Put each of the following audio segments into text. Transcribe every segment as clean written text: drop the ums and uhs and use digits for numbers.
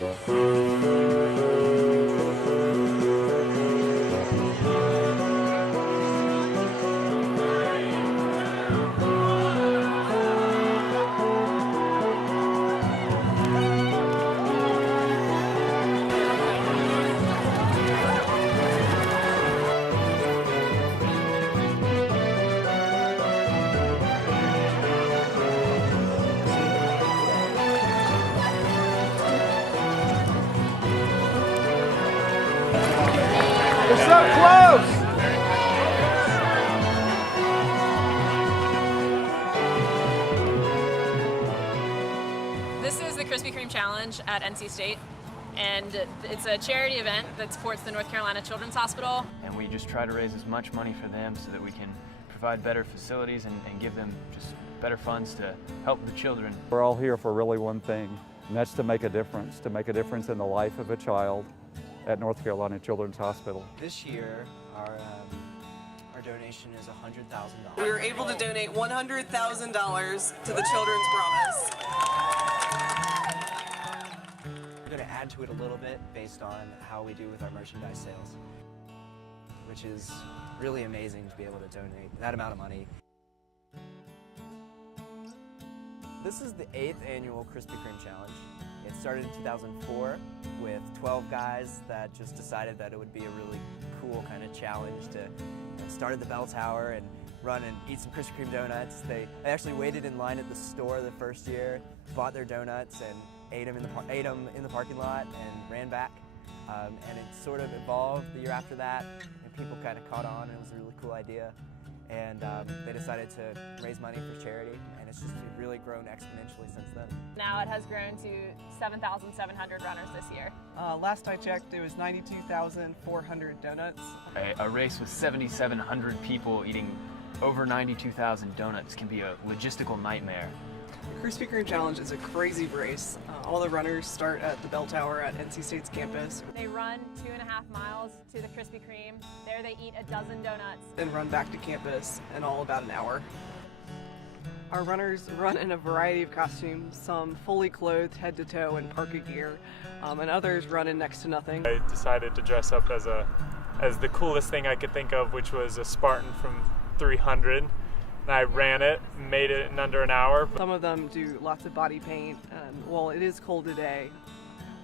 We're so close! This is the Krispy Kreme Challenge at NC State, and it's a charity event that supports the North Carolina Children's Hospital. And we just try to raise as much money for them so that we can provide better facilities and give them just better funds to help the children. We're all here for really one thing, and that's to make a difference in the life of a child at North Carolina Children's Hospital. This year, our donation is $100,000. We were able to donate $100,000 to the Children's Promise. We're going to add to it a little bit based on how we do with our merchandise sales, which is really amazing to be able to donate that amount of money. This is the 8th annual Krispy Kreme Challenge. It started in 2004 with 12 guys that just decided that it would be a really cool kind of challenge to start at the bell tower and run and eat some Krispy Kreme donuts. They actually waited in line at the store the first year, bought their donuts and ate them in the parking lot and ran back. And it sort of evolved the year after that, and people kind of caught on, and it was a really cool idea. And they decided to raise money for charity, and it's just really grown exponentially since then. Now it has grown to 7,700 runners this year. Last I checked, it was 92,400 donuts. A race with 7,700 people eating over 92,000 donuts can be a logistical nightmare. The Krispy Kreme Challenge is a crazy race. All the runners start at the bell tower at NC State's campus. They run 2.5 miles to the Krispy Kreme. There they eat a dozen donuts. Then run back to campus in all about an hour. Our runners run in a variety of costumes, some fully clothed head to toe in parka gear, and others run in next to nothing. I decided to dress up as the coolest thing I could think of, which was a Spartan from 300. And I ran it, made it in under an hour. Some of them do lots of body paint, and while it is cold today,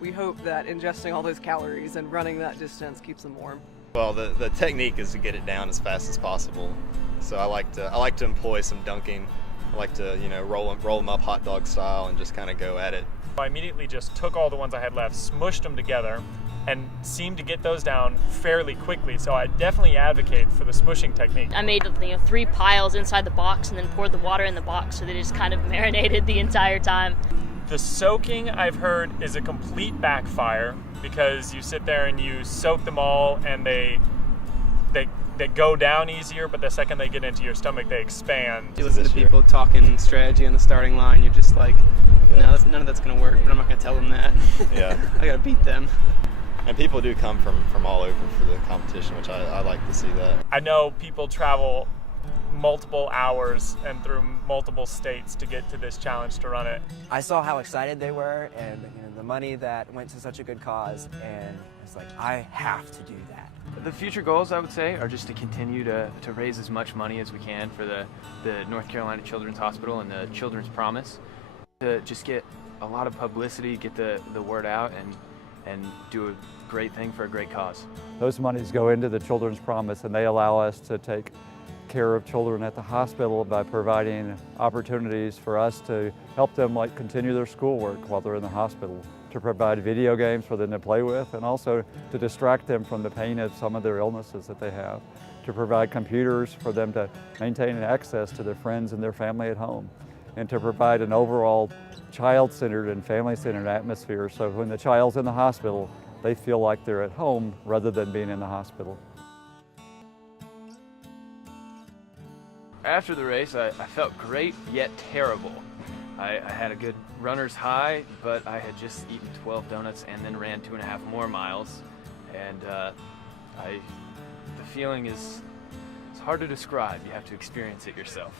we hope that ingesting all those calories and running that distance keeps them warm. Well, the technique is to get it down as fast as possible. So I like to employ some dunking. I like to, roll them up hot dog style and just kind of go at it. I immediately just took all the ones I had left, smushed them together, and seemed to get those down fairly quickly. So I definitely advocate for the smushing technique. I made 3 piles inside the box and then poured the water in the box so they just kind of marinated the entire time. The soaking, I've heard, is a complete backfire because you sit there and you soak them all and they go down easier, but the second they get into your stomach, they expand. You listen to people talking strategy on the starting line, you're just like, no, none of that's going to work, but I'm not going to tell them that. Yeah. I got to beat them. And people do come from all over for the competition, which I like to see that. I know people travel multiple hours and through multiple states to get to this challenge to run it. I saw how excited they were and the money that went to such a good cause, and it's like, I have to do that. The future goals, I would say, are just to continue to raise as much money as we can for the North Carolina Children's Hospital and the Children's Promise, to just get a lot of publicity, get the word out, and do a great thing for a great cause. Those monies go into the Children's Promise, and they allow us to take care of children at the hospital by providing opportunities for us to help them continue their schoolwork while they're in the hospital, to provide video games for them to play with, and also to distract them from the pain of some of their illnesses that they have, to provide computers for them to maintain access to their friends and their family at home, and to provide an overall child-centered and family-centered atmosphere so when the child's in the hospital, they feel like they're at home rather than being in the hospital. After the race, I felt great yet terrible. I had a good runner's high, but I had just eaten 12 donuts and then ran 2.5 more miles. And the feeling is, it's hard to describe. You have to experience it yourself.